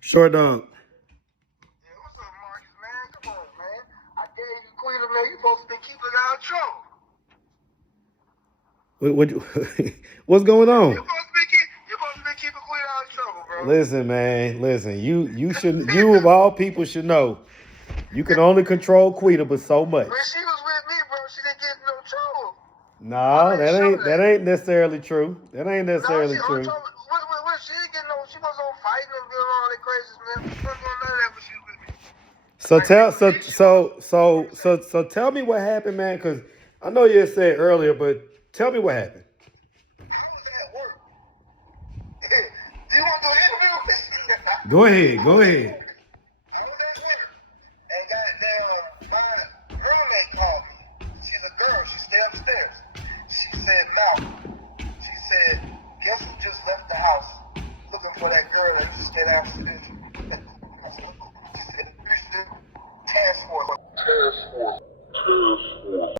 Short dog. Yeah, what's up, Marcus, man? Come on, man. I gave you QUEETA, man. You supposed to be keeping out of trouble. What's going You on? supposed to be keeping QUEETA out of trouble, bro. Listen, man. Listen, you should you of all people should know you can only control Quita, but so When much. she was with me, bro, she didn't get in no trouble. I Nah, made sure of that that. ain't necessarily true. That ain't No, she necessarily on true. trouble. She didn't get no. She wasn't on fighting and doing all that crazy, man. She wasn't doing none of that when she was with me. So Like, it tell was issues. so tell me what happened, man, because I know you had said earlier, but tell me what happened. I was at work. Do you want to do an interview with me? Go ahead, I go was at ahead. work. I was at work. And goddamn, my roommate called me. She's a girl. She stay upstairs. She said, no. She said, guess who just left the house looking for that girl that used to stay downstairs? She said, task force.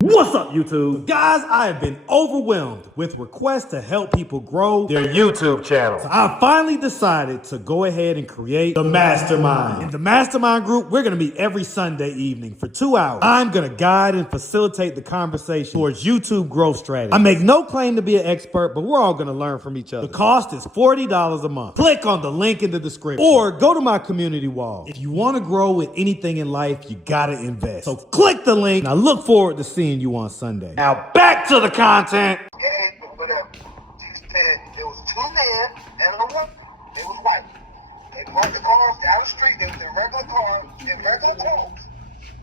What's up, YouTube? Guys, I have been overwhelmed with requests to help people grow their YouTube channel. So I finally decided to go ahead and create the Mastermind. In the Mastermind group, we're going to meet every Sunday evening for 2 hours. I'm going to guide and facilitate the conversation towards YouTube growth strategy. I make no claim to be an expert, but we're all going to learn from each other. The cost is $40 a month. Click on the link in the description or go to my community wall. If you want to grow with anything in life, you got to invest. So click the link, and I look forward to seeing you on Sunday. Now back to the content. Game or whatever. She said there was two men and a woman. They was white. They parked the cars down the street. They was in regular cars, in regular clothes,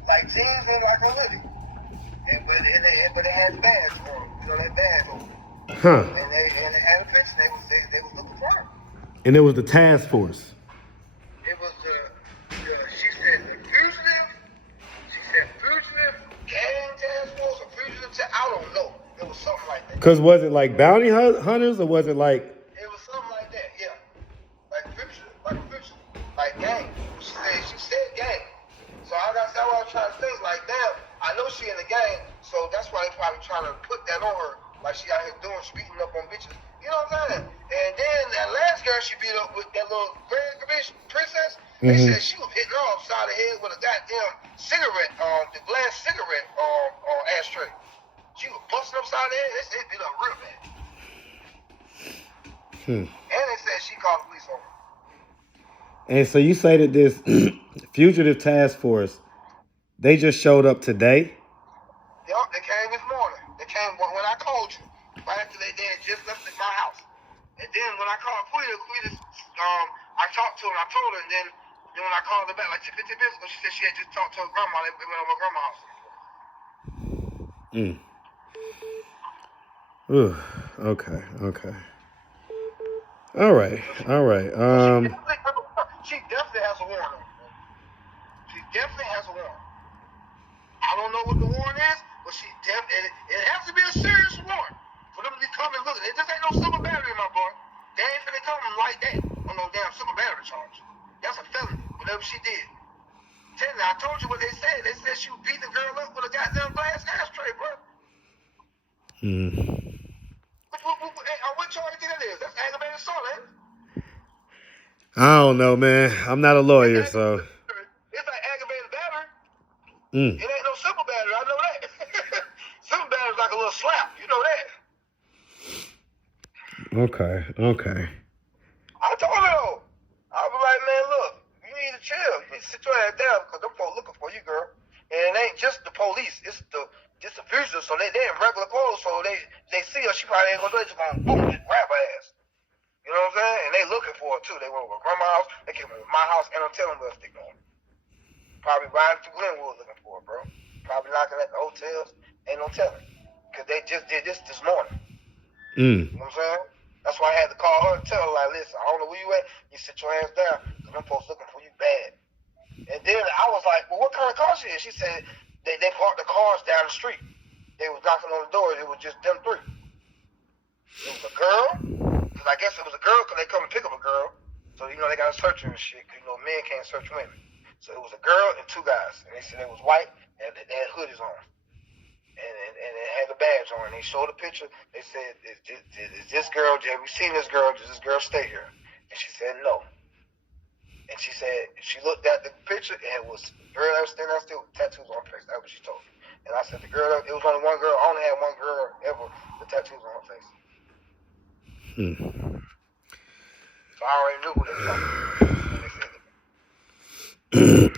like jeans and like a hoodie. But they had the badge on, you know, that badge on. Huh. And they had a picture. They was looking for her. And it was the task force. It was she said the fugitive. She said fugitive gang task force or fugitive. I don't know. It was something like that. Cause was it like bounty hunters or was it like? It was something like that, yeah. Like fiction, like gang. She said gang. So that's what I was trying to say. Like, damn, I know she in the gang, so that's why they probably trying to put that on her. Like she out here doing, she beating up on bitches. You know what I'm saying? And then that last girl she beat up with, that little princess, they said she was hitting her upside the head with a goddamn cigarette, the glass cigarette ashtray. She was busting upside the head. They said it beat up real bad. And they said she called the police on her. And so you say that this fugitive task force, they just showed up today? Yup, they came this morning. They came when I called you, right after they had just left at my house. And then when I called QUEETA, I talked to her, I told her, and then when I called her back like 15 minutes ago, she said she had just talked to her grandma. They went over her grandma's house. Ooh, okay. All right. She definitely has a warrant on her. She definitely has a warrant. I don't know what the warrant is, but she definitely, it has to be a serious warrant for them to be coming looking. It just ain't no silver battery, my boy. They ain't finna come like that on no damn silver battery charge. That's a felony, whatever she did. Tell you, I told you what they said. They said she would beat the girl up with a goddamn glass ashtray, bro. What charge do you think that is? That's aggravated assault, ain't it? I don't know, man. I'm not a lawyer, so. It's like aggravated battery. Mm. It ain't no simple battery, I know that. Simple battery's like a little slap, you know that. Okay. I told her, I was like, man, look, you need to chill. You need to sit your ass down because them folks looking for you, girl. And it ain't just the police, it's the fugitive. So they in regular clothes, so they see her, she probably ain't gonna do it, just gonna boom, just grab her ass. You know what I'm saying? And they looking for her too. They went over to grandma's house, they came over to my house, and I'm telling them stick on her. Probably riding through Glenwood looking for her, bro. Probably knocking at the hotels, ain't no telling. Because they just did this morning. You know what I'm saying? That's why I had to call her and tell her, like, listen, I don't know where you at. You sit your ass down, because them folks looking for you bad. And then I was like, well, what kind of car she is? She said they parked the cars down the street. They was knocking on the doors. It was just them three. It was a girl, because I guess it was a girl because they come and pick up a girl. So, you know, they got to search her and shit, because, you know, men can't search women. So it was a girl and two guys. And they said they was white, and they had hoodies on. And it had a badge on. And they showed a picture. They said, is this girl, have you seen this girl? Does this girl stay here? And she said no. And she said she looked at the picture and it was the girl that was standing there still with tattoos on her face. That's what she told me. And I said the girl, it was only one girl. I only had one girl ever with tattoos on her face. So I already knew who they were talking about when they said it.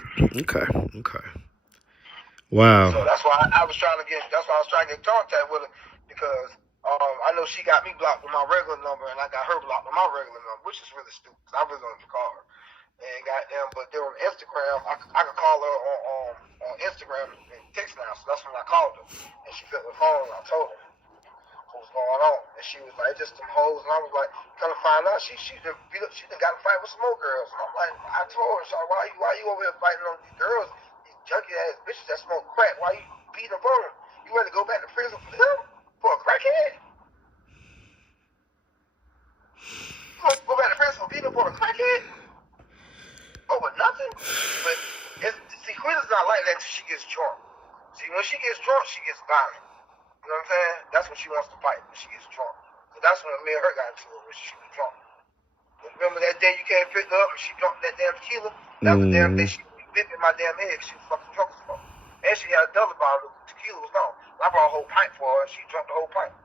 Okay. Wow. So that's why I was trying to get. That's why I was trying to get in contact with her because I know she got me blocked with my regular number and I got her blocked with my regular number, which is really stupid. I really don't even call her. And goddamn, but then on Instagram, I could call her on Instagram and text now. So that's when I called her, and she picked the phone. And I told her what was going on, and she was like, "Just some hoes." And I was like, "Kind of find out." She done beat up. She done got in a fight with some more girls. And I'm like, I told her, "So why you over here fighting on these girls? These junky ass bitches that smoke crack. Why you beating up on them? You ready to go back to prison for them? For a crackhead? You want to go back to prison for beating up on a crackhead? Over nothing?" But see, QUEETA's not like that until she gets drunk. See, when she gets drunk, she gets violent. You know what I'm saying? That's when she wants to fight, when she gets drunk. Because that's when me and her got into it, when she was drunk. But remember that day you came and picked her up and she drunk that damn tequila? That was the damn day she bit in my damn head. She was fucking drunk as fuck. And she had another bottle of tequila was gone. I brought a whole pint for her and she drank the whole pint.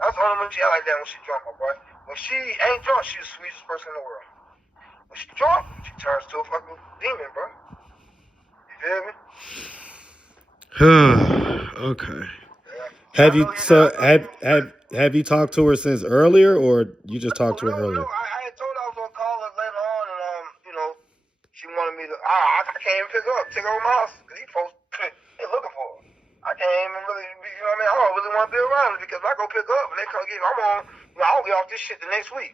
That's the only when she act like that when she drunk, my boy. When she ain't drunk, she's the sweetest person in the world. When she drunk, she turns to a fucking demon, bro. You feel me? Okay. Have you talked to her since earlier, or you just talked to her earlier? No. I had told her I was gonna call her later on, and she wanted me to. I can't even pick her up, take her over my house, cause these folks they looking for her. I can't even really, you know what I mean? I don't really want to be around her because if I go pick her up and they come get me, I'll be off this shit the next week.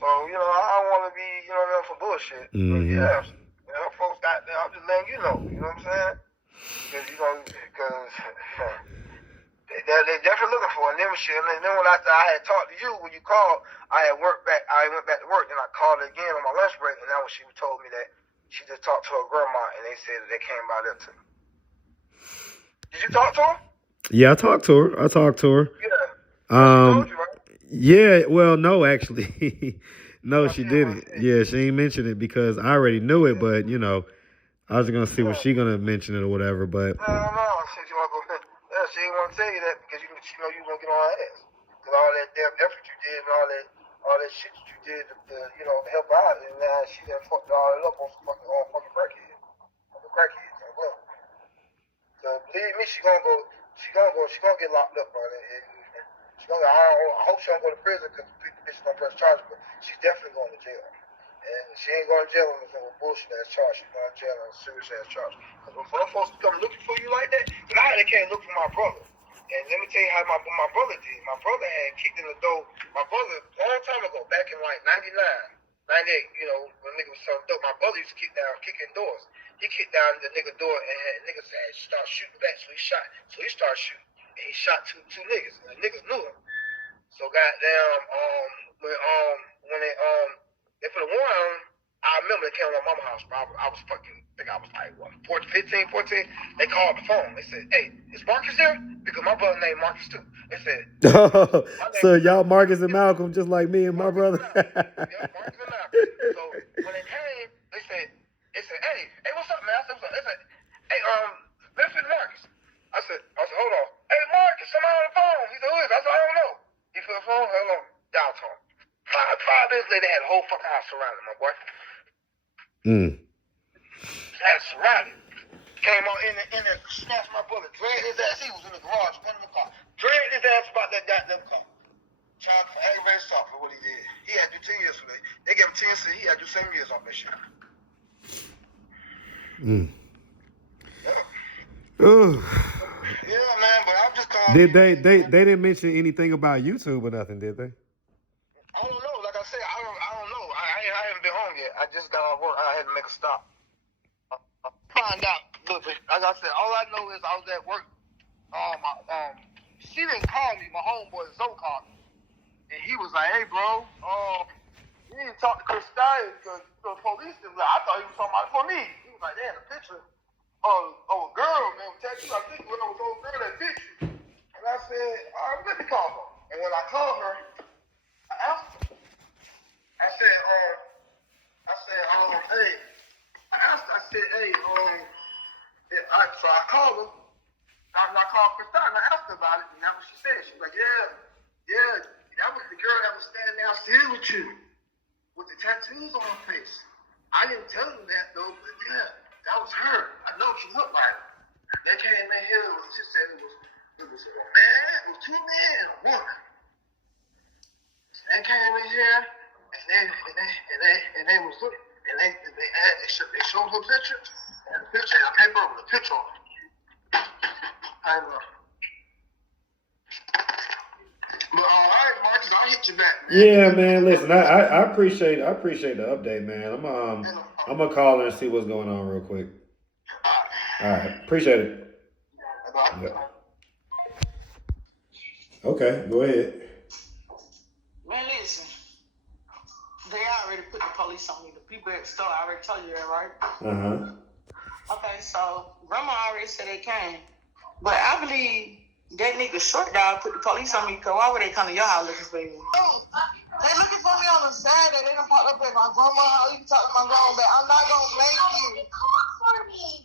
So I don't want to be, for bullshit. But yeah, folks got there. I'm just letting you know. You know what I'm saying? Because they're definitely looking for it. And then when after I had talked to you, when you called, I went back to work, and I called her again on my lunch break, and that was she told me that she just talked to her grandma, and they said that they came by there too. Did you talk to her? Yeah, I talked to her. Yeah. She told you, right? Yeah, well, no, actually. No, she didn't. Yeah, she ain't mentioned it because I already knew it, but, I was going to see was she going to mention it or whatever, but... No. She didn't want to tell you that because she know you going to get on her ass. Because all that damn effort you did and all that shit that you did to help her out, and now she done fucked all it up on some fucking crackhead. On the crackhead. So believe me, she gonna get locked up, bro. I hope she don't go to prison because the bitch gonna press charges, but she's definitely going to jail. And she ain't going to jail on some bullshit ass charge. She's going to jail on a serious ass charge. Because when folks come looking for you like that, because they came looking for my brother. And let me tell you how my brother did. My brother had kicked in the door. My brother, a long time ago, back in like 99, 98, when niggas was selling dope, my brother used to kicking doors. He kicked down the nigga door and niggas had started shooting back, so he shot. So he started shooting. And he shot two niggas. And the niggas knew him. So goddamn, when they put a warrant on him, I remember they came to my mama's house, bro. I was like, what, 15, 14? They called the phone. They said, "Hey, is Marcus there?" Because my brother named Marcus too. They said, so y'all Marcus and Malcolm just like me and my brother? Yeah, Marcus and Malcolm. So when they came, they said, hey, what's up, man? They said, hey, Memphis Marcus. I said, hold on. Hey, Marcus, somebody on the phone. He said, who is it? I said, I don't know. He put the phone, hold on, dial tone. 5 minutes later, they had the whole fucking house surrounded, my boy. Had surrounded. Came on in there, snatched my brother, dragged his ass. He was in the garage, in the car. Dragged his ass about that goddamn car. Charged for aggravated assault for what he did. He had to do 10 years for that. They gave him 10 years, he had to do 7 years off that shit. Yeah, man, but I'm just calling. Did they didn't mention anything about YouTube or nothing, did they? I don't know. Like I said, I don't know. I haven't been home yet. I just got off work. I had to make a stop. Find out. Look, like I said, all I know is I was at work. She didn't call me. My homeboy Zoe called me, and he was like, "Hey, bro, you need to talk to Chris Stein because the police." I thought he was talking about for me. He was like, "They had a picture of a girl, man, with tattoo. I think when I was old girl that picture." And I said, "All right, let me call her." And when I called her, I asked her. I said, hey, what she said. She was like, yeah, that was the girl that was standing downstairs with you, with the tattoos on her face. I didn't tell them that though, but yeah, that was her. I know what she looked like. They came in here. She said it was a man. It was two men and a woman. They came in here and they was looking and they showed her picture and the picture and a paper with a picture on it. I know. But all right, Marcus, I'll hit you back, man. Yeah, man. Listen, I appreciate the update, man. I'm gonna call her and see what's going on real quick. All right, appreciate it. Yeah. Okay, go ahead. Man, listen. They already put the police on me. The people at the store, I already told you that, right? Okay, so Grandma already said they came. But I believe that nigga Short Dog put the police on me because why would they come to your house looking for me? They looking for me on a Saturday. They done popped up at my grandma's house. You can talk to my grandma, but I'm not going to make you.